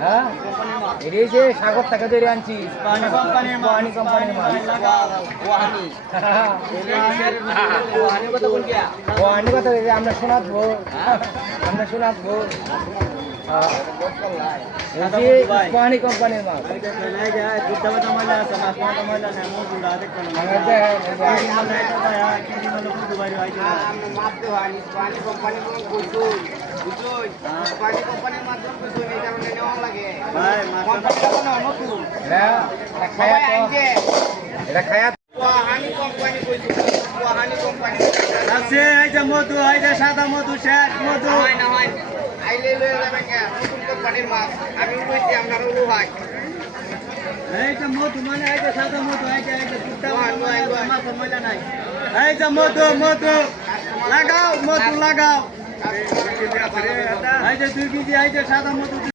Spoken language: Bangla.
হ্যাঁ এটি যে সাগর থেকে ধরে আনছি কোহানি কোম্পানির মাল কোহানি কথা আমরা শোনাবো কোহানি কোম্পানির মাল এটা খায়া মধু সাদা মধু শেষ মধু এইটা মধু মানে এইটা সাদা মধু মজা নাই এইটা মধু লাগাও মধু লাগাও এই যে 2 কেজি এই যে সাদা মধু